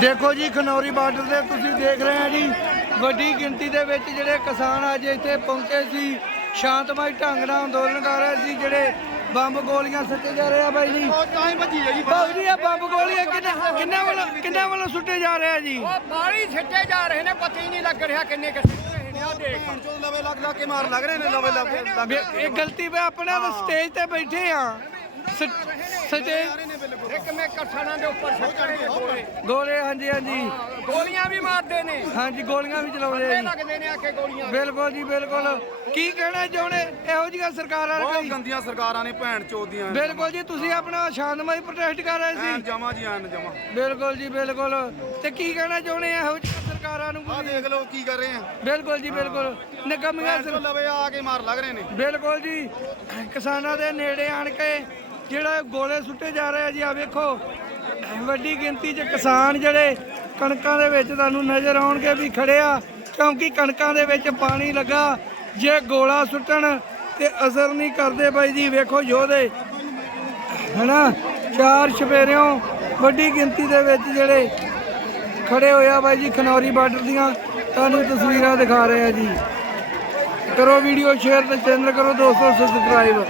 ਦੇਖੋ ਜੀ ਖਨੌਰੀ ਬਾਰਡਰ ਤੇ ਤੁਸੀਂ ਦੇਖ ਰਹੇ ਆ ਜੀ ਵੱਡੀ ਗਿਣਤੀ ਦੇ ਵਿੱਚ ਜਿਹੜੇ ਕਿਸਾਨ ਅੱਜ ਇੱਥੇ ਪਹੁੰਚੇ ਸੀ ਸ਼ਾਂਤਮਈ ਢੰਗ ਨਾਲ ਅੰਦੋਲਨ ਕਰ ਰਹੇ ਸੀ ਜਿਹੜੇ ਬੰਬ ਗੋਲੀਆਂ ਸੱਟੇ ਜਾ ਰਹੇ ਆ ਬਾਈ ਜੀ। ਤਾਂ ਹੀ ਭੱਜੀ ਹੈ ਜੀ ਬਾਬੂ ਜੀ ਇਹ ਬੰਬ ਗੋਲੀਆਂ ਕਿੰਨੇ ਕਿੰਨੇ ਵੱਲੋਂ ਕਿੰਨੇ ਵੱਲੋਂ ਸੁੱਟੇ ਜਾ ਰਹੇ ਆ ਜੀ? ਉਹ ਬਾਲੀ ਛੱਡੇ ਜਾ ਰਹੇ ਨੇ ਪਤਾ ਹੀ ਨਹੀਂ ਲੱਗ ਰਿਹਾ ਕਿੰਨੇ ਕਿੱਥੇ ਨੇ ਆ ਦੇਖ। ਚੋਂ ਲਵੇ ਲੱਗ ਲੱਗ ਕੇ ਮਾਰ ਲੱਗ ਰਹੇ ਨੇ ਲਵੇ ਲੱਗ ਲੱਗ ਵੀ ਇਹ ਗਲਤੀ ਵੇ ਆਪਣੇ ਸਟੇਜ ਤੇ ਬੈਠੇ ਆ। ਸਟੇਜ ਇੱਕ ਮੈਂ ਕਠਣਾ ਦੇ ਉੱਪਰ ਛੱਡੇ ਨੇ ਗੋਲੇ। ਗੋਲੇ ਹਾਂਜੀ ਹਾਂਜੀ। ਗੋਲੀਆਂ ਵੀ ਮਾਰਦੇ ਨੇ। ਹਾਂਜੀ ਗੋਲੀਆਂ ਵੀ ਚਲਾਉਂਦੇ ਆ ਜੀ। ਲੱਗਦੇ ਨੇ ਆਕੇ ਗੋਲੀਆਂ। ਬਿਲਕੁਲ ਜੀ ਬਿਲਕੁਲ। ਕੀ ਕਹਿਣਾ ਚਾਹੁੰਦੇ? ਇਹੋ ਜਿਹੀਆਂ ਸਰਕਾਰਾਂ ਨੇ ਬਹੁਤ ਗੰਦੀਆਂ ਸਰਕਾਰਾਂ ਨੇ ਭੈਣ ਚੋਦੀਆਂ ਬਿਲਕੁਲ ਜੀ ਤੁਸੀਂ ਆਪਣਾ ਸ਼ਾਂਤਮਈ ਪ੍ਰੋਟੈਸਟ ਕਰ ਰਹੇ ਐਨ ਸੀ ਜਮਾ ਜੀ ਐਨ ਜਮਾ। ਬਿਲਕੁਲ ਜੀ ਬਿਲਕੁਲ। ਤੇ ਕੀ ਕਹਿਣਾ ਚਾਹੁੰਦੇ ਆ ਇਹੋ ਜਿਹੀਆਂ ਸਰਕਾਰਾਂ ਨੂੰ ਆ ਦੇਖ ਲਓ ਕੀ ਕਰ ਰਹੇ ਆ। ਬਿਲਕੁਲ ਜੀ ਬਿਲਕੁਲ। ਨਿਕੰਮੀਆਂ ਭੈਣ ਚੋਂ ਸਰ- ਲਵੇ ਆ ਕੇ ਮਾਰ ਲੱਗ ਰਹੇ ਨੇ। ਬਿਲਕੁਲ ਜੀ। ਕਿਸਾਨਾਂ ਦੇ ਨੇੜੇ ਆਣ ਕੇ ਜਿਹੜਾ ਗੋਲੇ ਸੁੱਟੇ ਜਾ ਰਹੇ ਆ ਜੀ ਆ ਵੇਖੋ। ਵੱਡੀ ਗਿਣਤੀ 'ਚ ਕਿਸਾਨ ਜਿਹੜੇ ਕਣਕਾਂ ਦੇ ਵਿੱਚ ਤੁਹਾਨੂੰ ਨਜ਼ਰ ਆਉਣਗੇ ਵੀ ਖੜੇ ਆ, ਕਿਉਂਕਿ ਕਣਕਾਂ ਦੇ ਵਿੱਚ ਪਾਣੀ ਲੱਗਾ, ਜੇ ਗੋਲਾ ਸੁੱਟਣ ਤੇ ਅਸਰ ਨਹੀਂ ਕਰਦੇ ਬਾਈ ਜੀ, ਵੇਖੋ ਯੋਧੇ। ਹਨਾ? ਚਾਰ ਛਪੇਰਿਓਂ ਵੱਡੀ ਗਿਣਤੀ ਦੇ ਵਿੱਚ ਜਿਹੜੇ ਖੜੇ ਹੋਇਆ ਬਾਈ ਜੀ, ਖਨੌਰੀ ਬਾਰਡਰ ਦੀਆਂ, ਤੁਹਾਨੂੰ ਤਸਵੀਰਾਂ ਦਿਖਾ ਰਹੇ ਆ ਜੀ। ਕਰੋ ਵੀਡੀਓ ਸ਼ੇਅਰ ਤੇ ਚੈਨਲ ਕਰੋ, ਦੋਸਤੋ ਸਬਸਕ੍ਰਾਈਬ